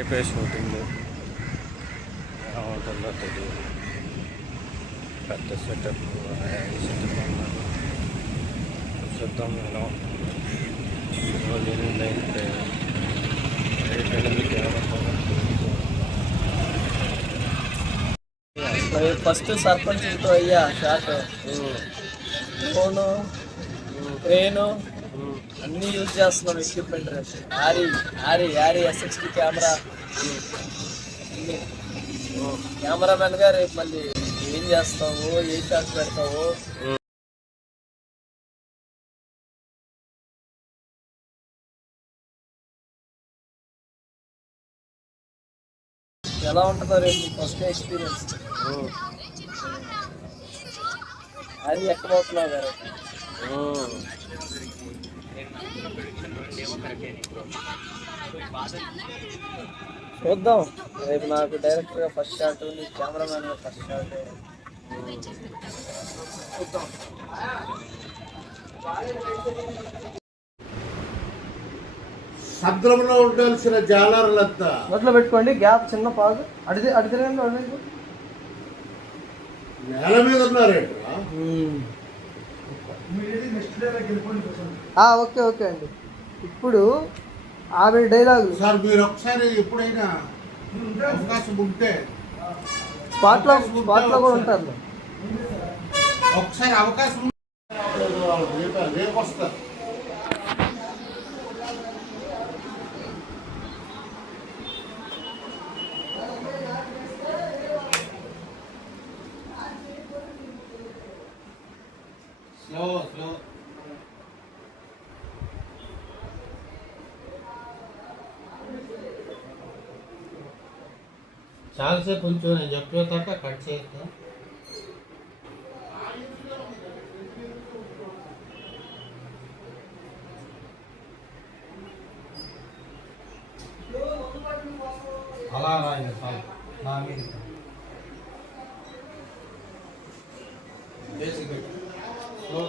రేపే షూటింగ్ ఎలా ఉంటుందో తెలియదు. పెద్ద సెటప్ సెటప్ అన్నారు. చూద్దాం ఎలా అయితే ఫస్ట్ సర్పంచ్ అయ్యా షాట్ ఫోను క్రేను అన్నీ యూజ్ చేస్తున్నాం ఎక్విప్మెంట్. ఆరి SHD కెమెరా. కెమెరామెన్ గా రేపు మళ్ళీ ఏం చేస్తావు, ఏ షాట్ పెడతావు? ఎలా ఉంటుందో రేపు ఫస్ట్ ఎక్స్పీరియన్స్. అది ఎక్కడ అవుతున్నావు గారు? చూద్దాం రేపు. నాకు డైరెక్టర్గా ఫస్ట్ షాట్, నీకు కెమెరామ్యాన్గా ఫస్ట్ షాట్. చూద్దాం. సముద్రంలో ఉండాల్సిన జాలర్లంతా నోట్లో పెట్టుకోండి. గ్యాప్ చిన్న పాగు అడి తిరగండి. నేల మీద ఉన్నారేంట్రా? ఓకే అండి. ఇప్పుడు ఆవిడ డైలాగ్ సార్, మీరు ఒకసారి ఎప్పుడైనా అవకాశం ఉంటే స్పాట్లో కూడా ఉంటారు. ఒకసారి అవకాశం రేపు వస్తారు. స్లో చాలాసేపు ఉంచు, నేను చెప్పేదాకా కట్ చేయొద్దు. అలా రాయండి సార్, నా మీద basic slow.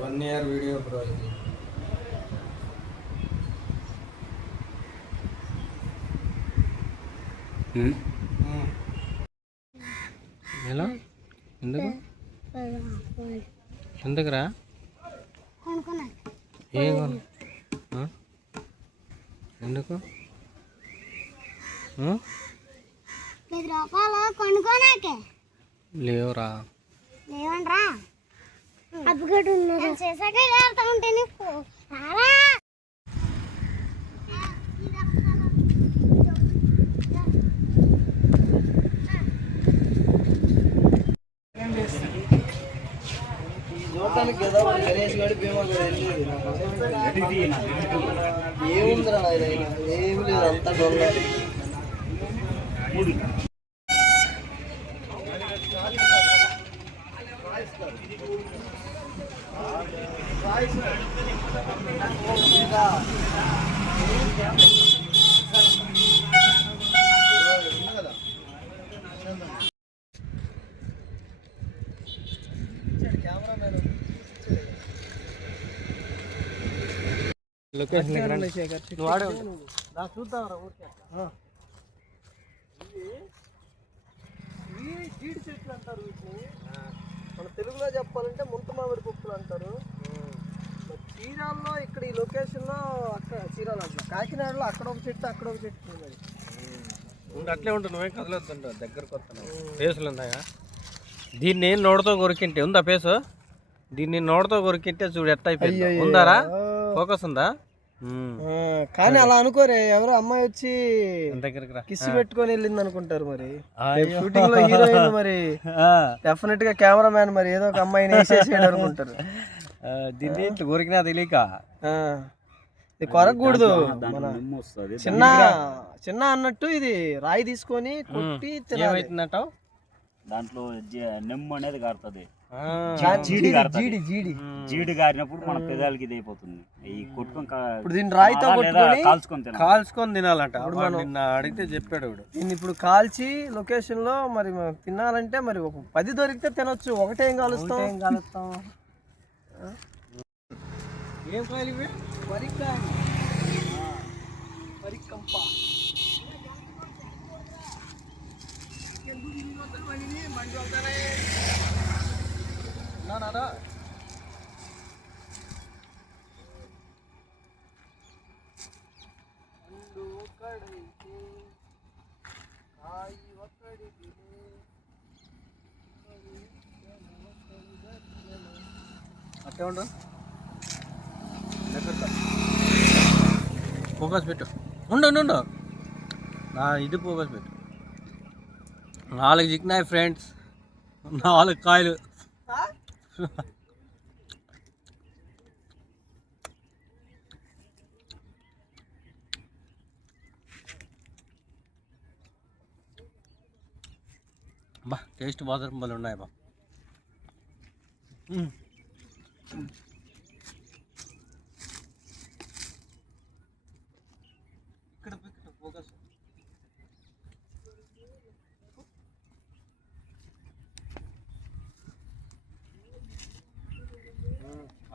One year video bro ఇది. ఎలా ఎందుకురా? ఎందుకు? 10 రూపాయలు కొనుక్కోనాకే లేవురా. లేవంట్రా అప్పుగట్టు చేసాక వెళ్తా ఉంటే నీకు చూడటానికి ఏదో గణేష్ గారి భీమా ఏముందిరా? ఏమి లేదు, అంతా దొంగ. లొకేషన్ చూద్దాంరా ఊరికే. జీడి చెట్లు అంటారు వీటిని. మన తెలుగులో చెప్పాలంటే ముంత మామిడి పప్పులు అంటారు. చీరాల్లో ఇక్కడ ఈ లొకేషన్లో అక్కడ చీరాలు అంటారు. కాకినాడలో అక్కడ ఒక చెట్టు, అక్కడ ఒక చెట్టు. అట్లే ఉంటుంది, నువ్వేం కదలొద్దు. దగ్గరకు వస్తున్నావు. పేసులు ఉన్నాయా? దీన్ని నోడుతో కొరికింటే ఉందా పేసు? దీన్ని నోడుతో కొరికింటే చూడు ఎట్ట అయిపోయింది. ఉందారా? ఫోకస్ ఉందా? కానీ అలా అనుకోరే, ఎవరో అమ్మాయి వచ్చి దగ్గరికి కిస్ పెట్టుకొని వెళ్ళింది అనుకుంటారు. మరి షూటింగ్ లో హీరోయిన్ మరి డెఫినెట్ గా కెమెరామ్యాన్ మరి ఏదో ఒక అమ్మాయిని వేసేసాడు అనుకుంటారు. దీన్ని కొరికినా తెలియక కొరకూడదు. చిన్న చిన్న అన్నట్టు ఇది రాయి తీసుకొని కొట్టి ఏమవుతుందట? దాంట్లో నెమ్ము అనేది కారుతుంది. జీడి గారినప్పుడు మన పెదాలకి ఇది అయిపోతుంది. ఈ కొట్టుకొని ఇప్పుడు దీన్ని రాయితో కొట్టుకొని కాల్చుకొని తినాలంట. నిన్న అడిగితే చెప్పాడు వీడు. దీన్ని ఇప్పుడు కాల్చి లొకేషన్ లో మరి మనం తినాలంటే మరి ఒక 10 దొరికితే తినొచ్చు. ఒకటేం కాలుస్తాం. ఏం కాయలు ఇవి? వరికంప. అట్టే ఉండు. ఫోకస్ పెట్టు. ఉండు ఇది ఫోకస్ పెట్టు. 4 చిక్కినాయి ఫ్రెండ్స్, 4 కాయలు. బా టేస్ట్ బాగా ఉన్నాయి బా. ఇక్కడ ఫోకస్.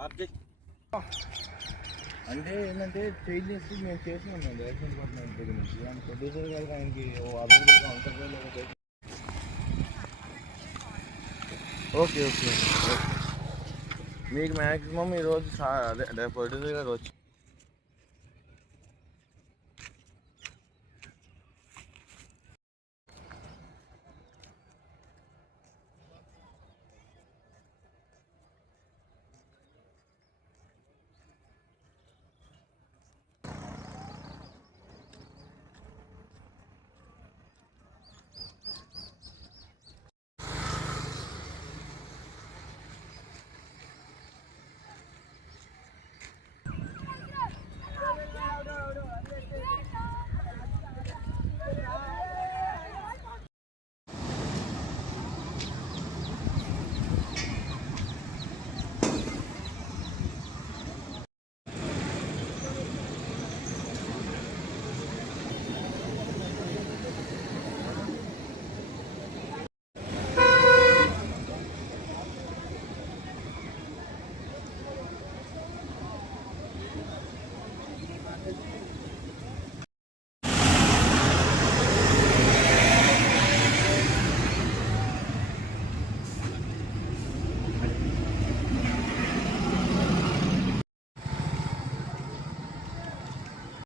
ఆబ్జెక్ట్ అంటే ఏంటంటే చేంజ్ చేసి మేము చేసినాం డైరెక్షన్ డిపార్ట్మెంట్ దగ్గర నుంచి. ఆయన ప్రొడ్యూసర్ గారికి ఆయనకి అవైలబుల్గా ఉంటారు లేకపోతే. ఓకే మీకు మ్యాక్సిమం ఈరోజు అదే ప్రొడ్యూసర్ గారు వచ్చి